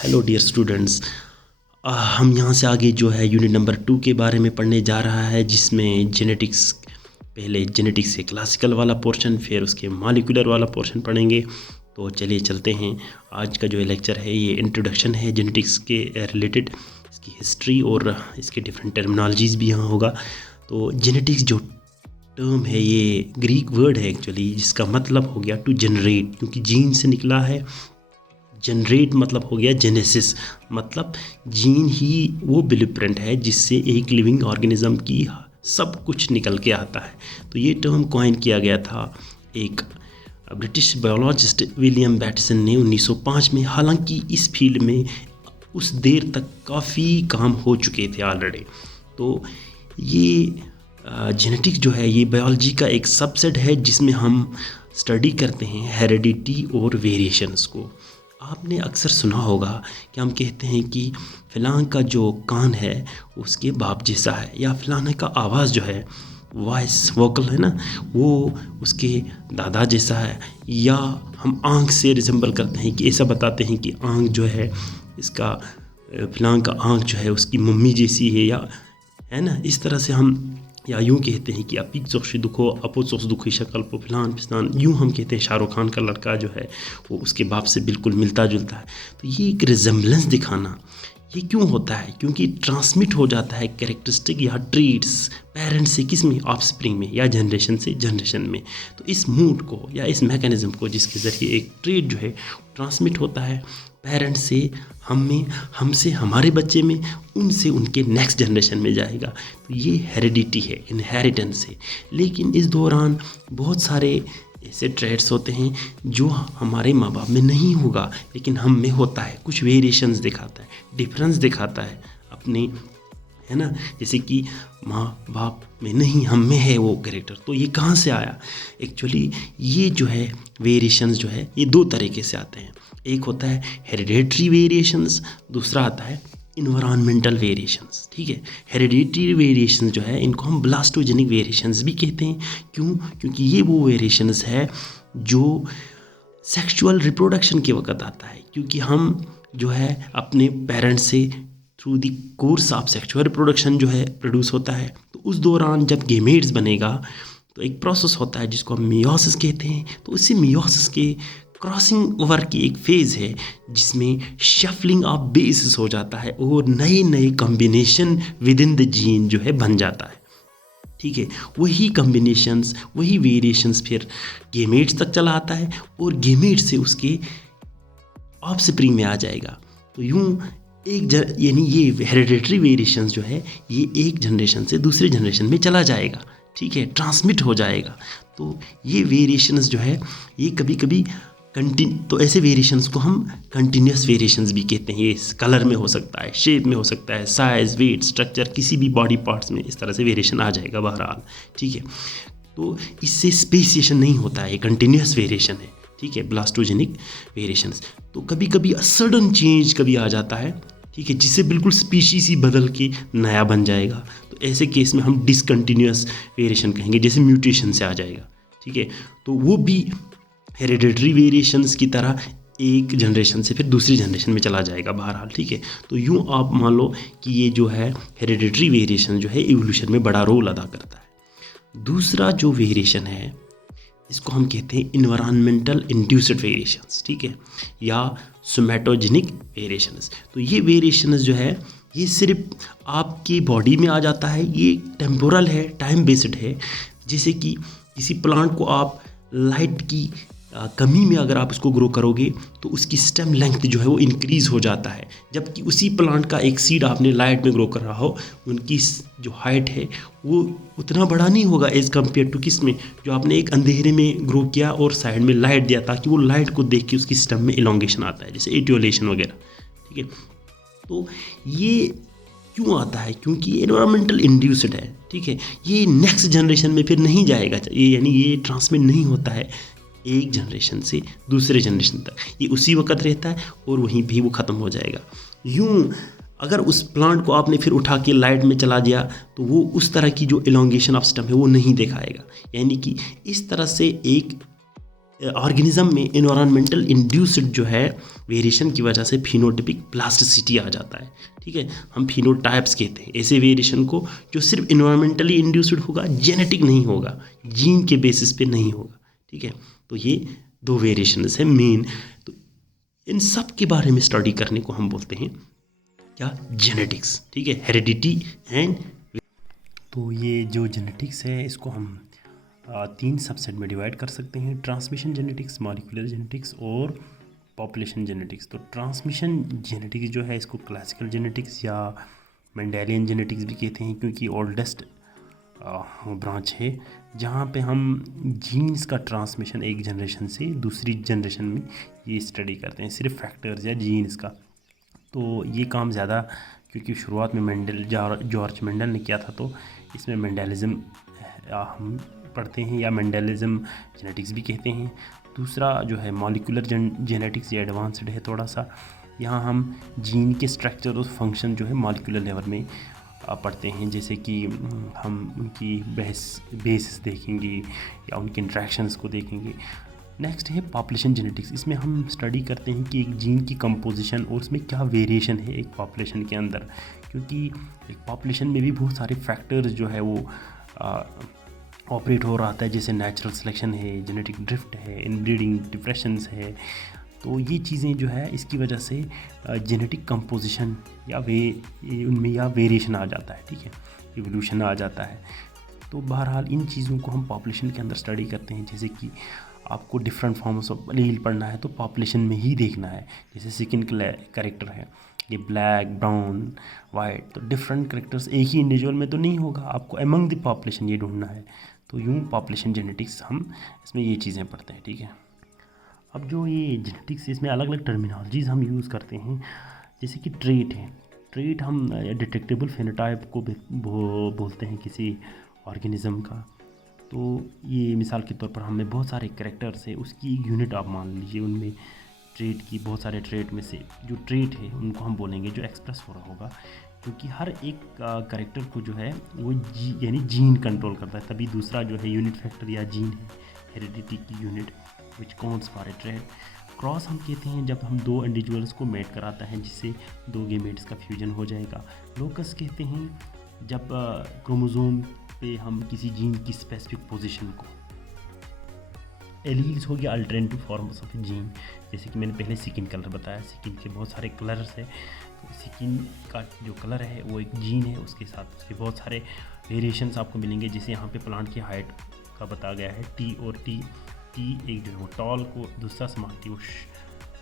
Hello dear students. हम यहाँ से आगे जो है यूनिट नंबर 2 के बारे में पढ़ने जा रहा है, जिसमें जेनेटिक्स, पहले जेनेटिक्स से क्लासिकल वाला पोर्शन, फिर उसके मॉलिक्यूलर वाला पोर्शन पढ़ेंगे। तो चलिए चलते हैं। आज का जो लेक्चर है ये इंट्रोडक्शन है जेनेटिक्स के रिलेटेड, इसकी हिस्ट्री और इसके डिफरेंट टर्मिनोलॉजीज़ भी यहाँ होगा। तो जेनेटिक्स जो टर्म है ये ग्रीक वर्ड है एक्चुअली, जिसका मतलब हो गया टू जनरेट, क्योंकि जीन से निकला है। जनरेट मतलब हो गया जेनेसिस, मतलब जीन ही वो ब्लूप्रिंट है जिससे एक लिविंग ऑर्गेनिज्म की सब कुछ निकल के आता है। तो ये टर्म कॉइन किया गया था एक ब्रिटिश बायोलॉजिस्ट विलियम बैटसन ने 1905 में। हालांकि इस फील्ड में उस देर तक काफ़ी काम हो चुके थे ऑलरेडी। तो ये जेनेटिक्स जो है ये बायोलॉजी का एक सबसेट है, जिसमें हम स्टडी करते हैं हेरेडिटी और वेरिएशंस को। आपने अक्सर सुना होगा कि हम कहते हैं कि फ़लाँ का जो कान है उसके बाप जैसा है, या फ़लाँ का आवाज़ जो है वॉइस वोकल है ना, वो उसके दादा जैसा है। या हम आँख से रिजेंबल करते हैं कि ऐसा बताते हैं कि आँख जो है इसका, फ़लाँ का आँख जो है उसकी मम्मी जैसी है, या है ना, इस तरह से हम, या यूँ कहते हैं कि अपी सोशी दुखो अपो सोस दुखी शक्ल पो फिलान फिस्तान, यूँ हम कहते हैं शाहरुख खान का लड़का जो है वो उसके बाप से बिल्कुल मिलता जुलता है। तो ये एक रिजेम्बलेंस दिखाना ये क्यों होता है? क्योंकि ट्रांसमिट हो जाता है कैरेक्टरिस्टिक या ट्रीट्स पेरेंट्स से, किस में, ऑफस्प्रिंग में, या जनरेशन से जनरेशन में। तो इस मूड को या इस मैकेनिज्म को, जिसके ज़रिए एक ट्रीट जो है ट्रांसमिट होता है पेरेंट्स से हमें, हमसे हमारे बच्चे में, उनसे उनके नेक्स्ट जनरेशन में जाएगा। तो ये हेरिडिटी है, इनहेरिटेंस है। लेकिन इस दौरान बहुत सारे ऐसे ट्रेड्स होते हैं जो हमारे माँ बाप में नहीं होगा लेकिन हम में होता है। कुछ वेरिएशंस दिखाता है, डिफरेंस दिखाता है अपने, है ना, जैसे कि माँ बाप में नहीं, हम में है वो कैरेक्टर। तो ये कहाँ से आया? एक्चुअली ये जो है वेरिएशंस जो है ये दो तरीके से आते हैं। एक होता है हेरिडेटरी वेरिएशंस, दूसरा आता है इन्वायरमेंटल वेरिएशंस। ठीक है, हेरिडेटरी वेरिएशंस जो है इनको हम ब्लास्टोजेनिक वेरिएशंस भी कहते हैं। क्यों? क्योंकि ये वो वेरिएशंस है जो सेक्सुअल रिप्रोडक्शन के वक्त आता है, क्योंकि हम जो है अपने पेरेंट्स से through the course of sexual reproduction जो है प्रोड्यूस होता है। तो उस दौरान जब गेमेट्स बनेगा तो एक प्रोसेस होता है जिसको हम मियोसिस कहते हैं। तो इसी मियोसिस के क्रॉसिंग ओवर की एक फेज़ है जिसमें शफलिंग ऑफ बेसिस हो जाता है और नए नए combination with in the gene जो है बन जाता है। ठीक है, वही कॉम्बिनेशंस, वही वेरिएशंस फिर गेमेट्स तक चला आता है और गेमेट्स से उसके ऑफस्प्रिंग में आ जाएगा। तो यूँ यानी ये हेरिडेटरी वेरिएशंस जो है ये एक जनरेशन से दूसरे जनरेशन में चला जाएगा। ठीक है, ट्रांसमिट हो जाएगा। तो ये वेरिएशंस जो है ये कभी कभी तो ऐसे वेरिएशंस को हम कंटिन्यूस वेरिएशंस भी कहते हैं। ये कलर में हो सकता है, शेप में हो सकता है, साइज, वेट, स्ट्रक्चर, किसी भी बॉडी पार्ट्स में इस तरह से वेरिएशन आ जाएगा बहरहाल। ठीक है, तो इससे स्पेसिएशन नहीं होता है, कंटिन्यूस वेरिएशन है। ठीक है, ब्लास्टोजेनिक वेरिएशंस। तो कभी कभी सडन चेंज कभी आ जाता है, ठीक है, जिससे बिल्कुल स्पीशीज ही बदल के नया बन जाएगा। तो ऐसे केस में हम डिसकंटिन्यूस वेरिएशन कहेंगे, जैसे म्यूटेशन से आ जाएगा। ठीक है, तो वो भी हेरिडेटरी वेरिएशंस की तरह एक जनरेशन से फिर दूसरी जनरेशन में चला जाएगा बहरहाल। ठीक है, तो यूँ आप मान लो कि ये जो है हेरिडेटरी वेरिएशन जो है इवोल्यूशन में बड़ा रोल अदा करता है। दूसरा जो वेरिएशन है इसको हम कहते हैं इन्वायरमेंटल इंड्यूस्ड वेरिएशंस। ठीक है, या सोमैटोजेनिक वेरिएशंस। तो ये वेरिएशंस जो है ये सिर्फ आपकी बॉडी में आ जाता है, ये टेम्पोरल है, टाइम बेस्ड है। जैसे कि किसी प्लांट को आप लाइट की कमी में अगर आप उसको ग्रो करोगे तो उसकी स्टेम लेंथ जो है वो इंक्रीज़ हो जाता है, जबकि उसी प्लांट का एक सीड आपने लाइट में ग्रो कर रहा हो, उनकी जो हाइट है वो उतना बड़ा नहीं होगा एज़ कम्पेयर टू किस में, जो आपने एक अंधेरे में ग्रो किया और साइड में लाइट दिया ताकि वो लाइट को देख के उसकी स्टेम में इलोंगेशन आता है, जैसे एटियोलेशन वगैरह। ठीक है, तो ये क्यों आता है? क्योंकि ये एनवायरमेंटल इंड्यूस्ड है। ठीक है, ये नेक्स्ट जनरेशन में फिर नहीं जाएगा, ये यानी ये ट्रांसमिट नहीं होता है एक जनरेशन से दूसरे जनरेशन तक, ये उसी वक्त रहता है और वहीं भी वो ख़त्म हो जाएगा। यूँ अगर उस प्लांट को आपने फिर उठा के लाइट में चला दिया तो वो उस तरह की जो इलोंगेशन ऑफ स्टेम है वो नहीं दिखाएगा। यानी कि इस तरह से एक ऑर्गेनिज्म में इन्वायरमेंटल इंड्यूस्ड जो है वेरिएशन की वजह से फिनोटाइपिक प्लास्टिसिटी आ जाता है। ठीक है, हम फिनोटाइप्स कहते हैं ऐसे वेरिएशन को जो सिर्फ इन्वायरमेंटली इंड्यूस्ड होगा, जेनेटिक नहीं होगा, जीन के बेसिस पे नहीं होगा। ठीक है, तो ये दो वेरिएशंस है मेन। तो इन सब के बारे में स्टडी करने को हम बोलते हैं क्या, जेनेटिक्स। ठीक है, हेरिडिटी एंड। तो ये जो जेनेटिक्स है इसको हम 3 सबसेट में डिवाइड कर सकते हैं, ट्रांसमिशन जेनेटिक्स, मॉलिक्यूलर जेनेटिक्स और पॉपुलेशन जेनेटिक्स। तो ट्रांसमिशन जेनेटिक्स जो है इसको क्लासिकल जेनेटिक्स या मेंडेलियन जेनेटिक्स भी कहते हैं, क्योंकि ओल्डेस्ट ब्रांच है जहाँ पे हम जीन्स का ट्रांसमिशन एक जनरेशन से दूसरी जनरेशन में ये स्टडी करते हैं, सिर्फ फैक्टर्स या जीन्स का। तो ये काम ज़्यादा, क्योंकि शुरुआत में जॉर्ज मेंडल ने किया था, तो इसमें मेंडेलिज्म हम पढ़ते हैं या मेंडेलिज्म जेनेटिक्स भी कहते हैं। दूसरा जो है मॉलिक्यूलर जेनेटिक्स, ये एडवांस्ड है थोड़ा सा। यहाँ हम जीन के स्ट्रक्चर और फंक्शन जो है मॉलिक्यूलर लेवल में पढ़ते हैं, जैसे कि हम उनकी बेसिस देखेंगे या उनके इंट्रैक्शंस को देखेंगे। नेक्स्ट है पॉपुलेशन जेनेटिक्स। इसमें हम स्टडी करते हैं कि एक जीन की कंपोजिशन और उसमें क्या वेरिएशन है एक पॉपुलेशन के अंदर, क्योंकि एक पॉपुलेशन में भी बहुत सारे फैक्टर्स जो है वो ऑपरेट हो रहा था, जैसे नेचुरल सिलेक्शन है, जेनेटिक ड्रिफ्ट है, इनब्रीडिंग डिप्रेशंस है। तो ये चीज़ें जो है इसकी वजह से जेनेटिक कंपोजिशन या उनमें या वेरिएशन आ जाता है। ठीक है, इवोल्यूशन आ जाता है। तो बहरहाल इन चीज़ों को हम पॉपुलेशन के अंदर स्टडी करते हैं। जैसे कि आपको डिफरेंट फॉर्म्स ऑफ एलील पढ़ना है तो पॉपुलेशन में ही देखना है। जैसे स्किन कैरेक्टर है, ये ब्लैक, ब्राउन, वाइट, तो डिफरेंट कैरेक्टर्स एक ही इंडिविजुअल में तो नहीं होगा, आपको अमंग द पॉपुलेशन ये ढूंढना है। तो यूँ पॉपुलेशन जेनेटिक्स हम इसमें ये चीज़ें पढ़ते हैं। ठीक है, अब जो ये जेनेटिक्स इसमें अलग अलग टर्मिनोलॉजीज़ हम यूज़ करते हैं, जैसे कि ट्रेट है। ट्रेट हम डिटेक्टेबल फेनोटाइप को बोलते हैं किसी ऑर्गेनिज्म का। तो ये मिसाल के तौर पर हमें बहुत सारे कैरेक्टर्स है, उसकी एक यूनिट आप मान लीजिए, उनमें ट्रेट की बहुत सारे ट्रेट में से जो ट्रेट है उनको हम बोलेंगे जो एक्सप्रेस हो रहा होगा, क्योंकि हर एक कैरेक्टर को जो है वो यानी जीन कंट्रोल करता है। तभी दूसरा जो है यूनिट फैक्टर या जीन है, हेरिडिटी की unit which counts for a trait. Cross हम कहते हैं जब हम दो इंडिविजुअल्स को मेट कराता है जिससे दो गेमेट्स का फ्यूजन हो जाएगा। लोकस कहते हैं जब क्रोमोसोम पे हम किसी जीन की स्पेसिफिक पोजीशन को। एलील्स हो गया अल्टरनेटिव फॉर्म्स ऑफ जीन, जैसे कि मैंने पहले स्किन कलर बताया, स्किन के बहुत सारे कलर्स है। तो स्किन का जो कलर है वो एक जीन है, उसके साथ उसके बहुत सारे वेरिएशंस आपको मिलेंगे। जैसे यहाँ पे प्लांट की हाइट का बताया गया है, टी और टी एक जो है वो टॉल को, दूसरा समानती वो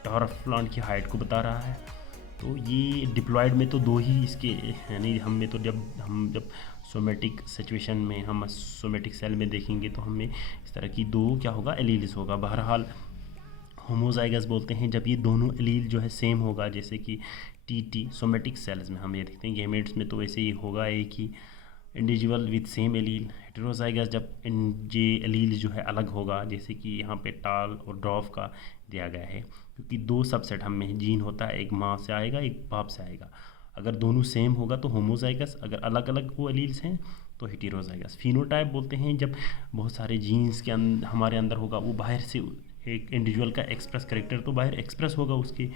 टॉरफ प्लांट की हाइट को बता रहा है। तो ये डिप्लॉयड में तो दो ही इसके, यानी हम में तो जब सोमेटिक सिचुएशन में हम सोमेटिक सेल में देखेंगे तो हमें इस तरह की दो क्या होगा, एलील्स होगा। बहरहाल होमोजाइगस बोलते हैं जब ये दोनों एलील जो है सेम होगा, जैसे कि टी सोमेटिक सेल्स में हम ये देखते हैं। गेमेट्स में तो वैसे ही होगा एक ही individual with same allele. Heterozygous जब जे एलील जो है अलग होगा, जैसे कि यहाँ पे टाल और ड्रॉफ का दिया गया है, क्योंकि दो सबसेट हम में जीन होता है, एक माँ से आएगा एक बाप से आएगा। अगर दोनों सेम होगा तो होमोजाइगस, अगर अलग अलग वो एलील्स हैं तो हेटेरोजाइगस। फिनोटाइप बोलते हैं जब बहुत सारे जीन्स के हमारे अंदर होगा, वो बाहर से एक इंडिविजुअल का एक्सप्रेस करेक्टर तो बाहर एक्सप्रेस होगा उसके,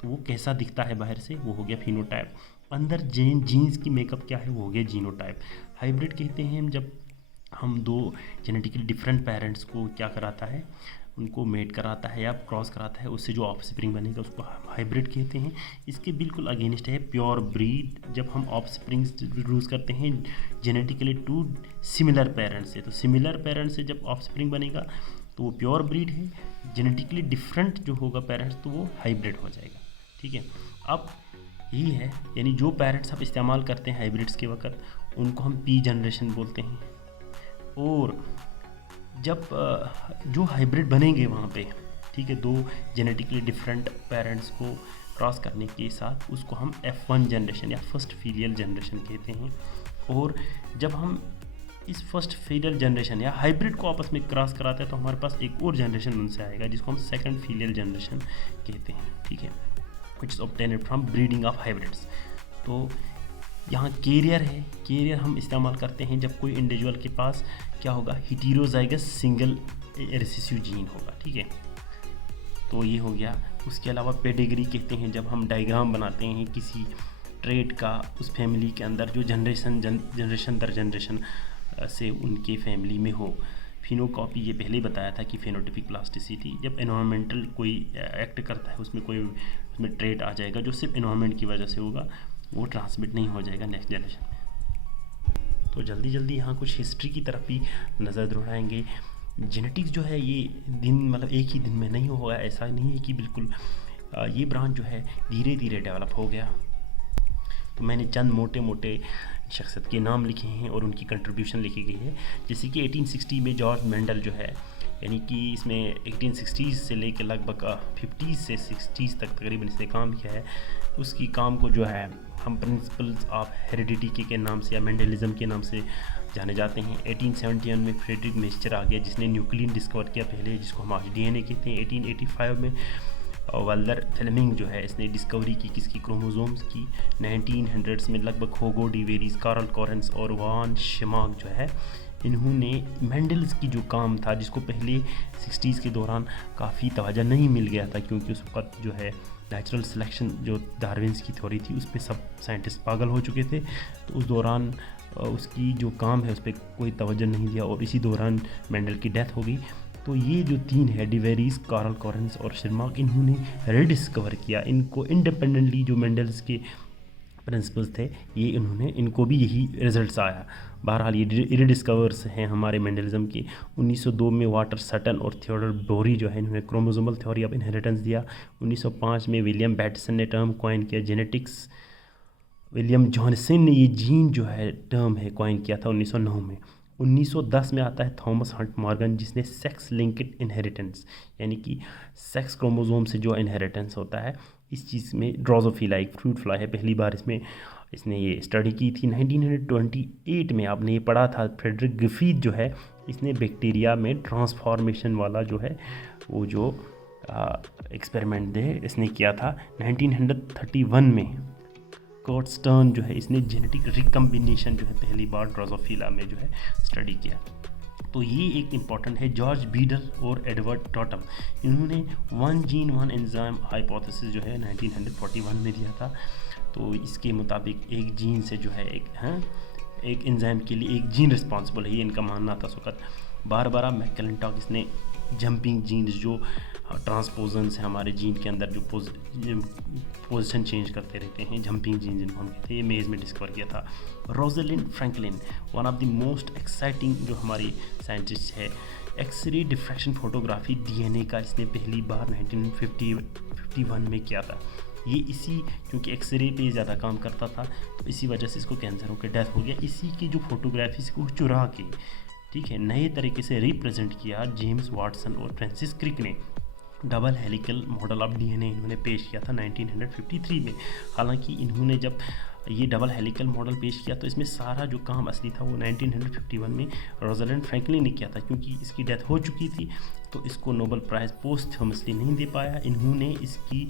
तो वो कैसा दिखता है बाहर से, वो हो गया फिनोटाइप। अंदर जीन्स की मेकअप क्या है, वो हो गया जीनोटाइप। हाइब्रिड कहते हैं जब हम दो जेनेटिकली डिफरेंट पेरेंट्स को क्या कराता है, उनको मेट कराता है या क्रॉस कराता है, उससे जो ऑफस्प्रिंग बनेगा उसको हाइब्रिड कहते हैं। इसके बिल्कुल अगेंस्ट है प्योर ब्रीड, जब हम ऑफस्प्रिंग यूज़ करते हैं जेनेटिकली टू सिमिलर पेरेंट्स से। तो सिमिलर पेरेंट्स से जब ऑफस्प्रिंग बनेगा तो वो प्योर ब्रीड है, जेनेटिकली डिफरेंट जो होगा पेरेंट्स तो वो हाइब्रिड हो जाएगा। ठीक है, अब यही है, यानी जो पेरेंट्स आप इस्तेमाल करते हैं हाइब्रिड्स के वक्त उनको हम पी जनरेशन बोलते हैं। और जब जो हाइब्रिड बनेंगे वहाँ पे, ठीक है, दो जेनेटिकली डिफरेंट पेरेंट्स को क्रॉस करने के साथ उसको हम F1 जनरेशन या फर्स्ट फीलियल जनरेशन कहते हैं। और जब हम इस फर्स्ट फीलियल जनरेशन या हाइब्रिड को आपस में क्रॉस कराते हैं तो हमारे पास एक और जनरेशन उनसे आएगा जिसको हम सेकंड फीलियल जनरेशन कहते हैं। ठीक है, which is obtained from breeding of hybrids. तो यहाँ कैरियर है, कैरियर हम इस्तेमाल करते हैं जब कोई इंडिविजुअल के पास क्या होगा, हेटेरोजाइगस सिंगल रिसेसिव जीन होगा, ठीक है। तो ये हो गया। उसके अलावा पेडिग्री कहते हैं जब हम डायग्राम बनाते हैं किसी ट्रेड का उस फैमिली के अंदर जो जनरेशन दर जनरेशन से उनके फैमिली में हो। फिनोकॉपी ये पहले ही बताया था कि फेनोटिपिक प्लास्टिसिटी, जब एनवायरमेंटल कोई एक्ट करता है उसमें ट्रेड आ जाएगा जो सिर्फ एनवायरमेंट की वजह से होगा, वो ट्रांसमिट नहीं हो जाएगा नेक्स्ट जनरेशन में। तो जल्दी जल्दी यहाँ कुछ हिस्ट्री की तरफ भी नज़र दौड़ाएंगे। जेनेटिक्स जो है ये मतलब एक ही दिन में नहीं होगा, ऐसा नहीं है कि बिल्कुल ये ब्रांच जो है धीरे धीरे डेवलप हो गया। तो मैंने चंद मोटे मोटे शख्सियत के नाम लिखे हैं और उनकी कंट्रीब्यूशन लिखी गई है। जैसे कि 1860 में जॉर्ज मेंडल जो है, यानी कि इसमें 1860 से लेकर लगभग 50 से 60 तक तकरीबन इसने काम किया है। उसकी काम को जो है हम प्रिंसिपल्स ऑफ हेरिडिटी के नाम से या मेंडलिज्म के नाम से जाने जाते हैं। 1871 में फ्रेडरिक मेस्चर आ गया जिसने न्यूक्लियन डिस्कवर किया पहले, जिसको हम आज DNA कहते हैं। 1885 में वाल्टर फ्लेमिंग जो है इसने डिस्कवरी की किसकी, क्रोमोसोम्स की। 1900s में लगभग होगो डिवेरीज, कार्ल कॉरेंस और वान शिमाक जो है इन्होंने मेंडल्स की जो काम था, जिसको पहले 60s के दौरान काफ़ी तवज्जो नहीं मिल गया था क्योंकि उस वक्त जो है नेचुरल सिलेक्शन जो डार्विन्स की थ्योरी थी उस पर सब साइंटिस्ट पागल हो चुके थे। तो उस दौरान उसकी जो काम है उस पर कोई तवज्जो नहीं दिया और इसी दौरान मेंडल की डेथ हो गई। तो ये जो तीन है, डिवेरीज, कार्ल कॉरेंस और शिमाक, इन्होंने रिडिस्कवर किया। इनको इंडिपेंडेंटली जो मेंडल्स के प्रिंसिपल्स थे ये इनको भी यही रिजल्ट्स आया। बहरहाल ये रिडिस्कवर्स हैं हमारे मेंडलिज्म के। 1902 में वाटर सटन और थियोडर बोरी जो है इन्होंने क्रोमोसोमल थ्योरी ऑफ इनहेरिटेंस दिया। 1905 में विलियम बैटसन ने टर्म कॉइन किया जेनेटिक्स। विलियम जॉनसन ने ये जीन जो है टर्म है कॉइन किया था 1909 में। 1910 में आता है थॉमस हंट मॉर्गन जिसने सेक्स लिंक्ड इनहेरिटेंस, यानी कि सेक्स क्रोमोसोम से जो इनहेरिटेंस होता है इस चीज़ में, ड्रोसोफिला एक फ्रूट फ्लाई है, पहली बार इसने ये स्टडी की थी। 1928 में आपने ये पढ़ा था, फ्रेडरिक ग्रिफिथ जो है इसने बैक्टीरिया में ट्रांसफॉर्मेशन वाला जो है वो जो एक्सपेरिमेंट इसने किया था। 1931 में कर्ट स्टर्न जो है इसने जेनेटिक रिकम्बिनेशन जो है पहली बार ड्रोसोफिला में जो है स्टडी किया। तो ये एक इम्पॉर्टेंट है। जॉर्ज बीडल और एडवर्ड टॉटम, इन्होंने one gene one enzyme hypothesis जो है 1941 में दिया था। तो इसके मुताबिक एक जीन से जो है एक एंजाइम के लिए एक जीन रिस्पॉन्सिबल है, ये इनका मानना था। उस वक्त बारबरा मैकक्लिंटॉक इसने जंपिंग जीन्स जो ट्रांसपोजन्स हैं हमारे जीन के अंदर जो पोजीशन चेंज करते रहते हैं, जंपिंग जीन्स इनको हम कहते हैं, ये मेज़ में डिस्कवर किया था। Rosalind Franklin, one of the most exciting जो हमारी साइंटिस्ट है। एक्सरे डिफ्रैक्शन फोटोग्राफी DNA का इसने पहली बार 1951 में किया था। ये क्योंकि एक्सरे पे ज़्यादा काम करता था तो इसी वजह से इसको कैंसर होकर डेथ हो गया। इसी की जो फोटोग्राफी को चुरा के, ठीक है, नए तरीके से रिप्रेजेंट किया जेम्स वाटसन और फ्रांसिस क्रिक ने। Double helical model of DNA इन्होंने पेश किया था 1953 में। हालांकि इन्होंने जब ये डबल हेलिकल मॉडल पेश किया तो इसमें सारा जो काम असली था वो 1951 में रोजलिंड फ्रैंकलिन ने किया था। क्योंकि इसकी डेथ हो चुकी थी तो इसको नोबेल प्राइज़ पोस्टह्यूमसली नहीं दे पाया। इन्होंने इसकी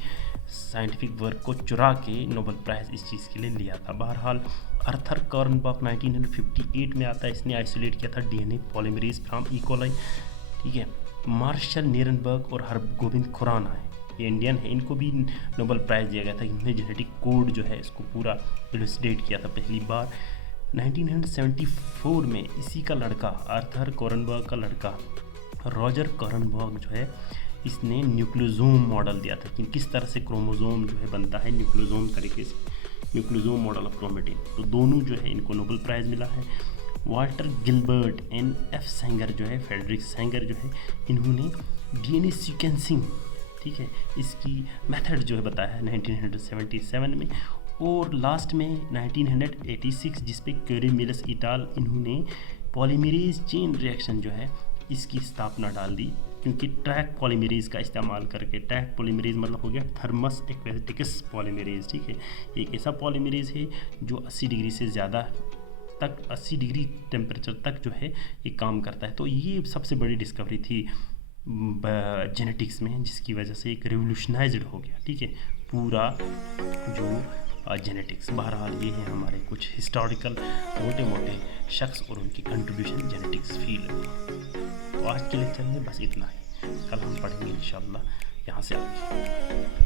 साइंटिफिक वर्क को चुरा के नोबेल प्राइज़ इस चीज़ के लिए लिया था। बहरहाल आर्थर कॉर्नबर्ग 1958 में आता है, इसने आइसोलेट किया था DNA polymerase from E coli, ठीक है। मार्शल नीरनबर्ग और हरगोबिंद खुराना है, ये इंडियन है, इनको भी नोबेल प्राइज़ दिया गया था। इन्होंने जेनेटिक कोड जो है इसको पूरा इलुस्ट्रेट किया था पहली बार। 1974 में इसी का लड़का, आर्थर कॉर्नबर्ग का लड़का रॉजर कॉर्नबर्ग जो है इसने न्यूक्लियोसोम मॉडल दिया था कि किस तरह से क्रोमोसोम जो है बनता है न्यूक्लियोसोम तरीके से, न्यूक्लियोसोम मॉडल ऑफ क्रोमेटिन। तो दोनों जो है इनको नोबेल प्राइज़ मिला है। Walter Gilbert N.F. सेंगर जो है, फ्रेडरिक सेंगर जो है, इन्होंने DNA सीक्वेंसिंग, ठीक है, इसकी मेथड जो है बताया है 1977 में। और लास्ट में 1986 जिस पे क्यूरी मिलस इटाल, इन्होंने पॉलीमरेज चेन रिएक्शन जो है इसकी स्थापना डाल दी। क्योंकि ट्रैक पॉलीमरेज का इस्तेमाल करके, ट्रैक पॉलीमरेज मतलब हो गया थर्मस एक्वेटिकस पॉलीमरेज, ठीक है, एक ऐसा पॉलीमरेज है जो 80 डिग्री से ज़्यादा तक, 80 डिग्री टेम्परेचर तक जो है ये काम करता है। तो ये सबसे बड़ी डिस्कवरी थी जेनेटिक्स में, जिसकी वजह से एक रिवोल्यूशनाइज्ड हो गया, ठीक है, पूरा जो जेनेटिक्स। बहरहाल ये हैं हमारे कुछ हिस्टोरिकल मोटे मोटे शख्स और उनकी कंट्रीब्यूशन जेनेटिक्स फील्ड में। तो आज के लेक्चर में बस इतना ही, कल हम पढ़ेंगे इंशाअल्लाह यहाँ से आगे।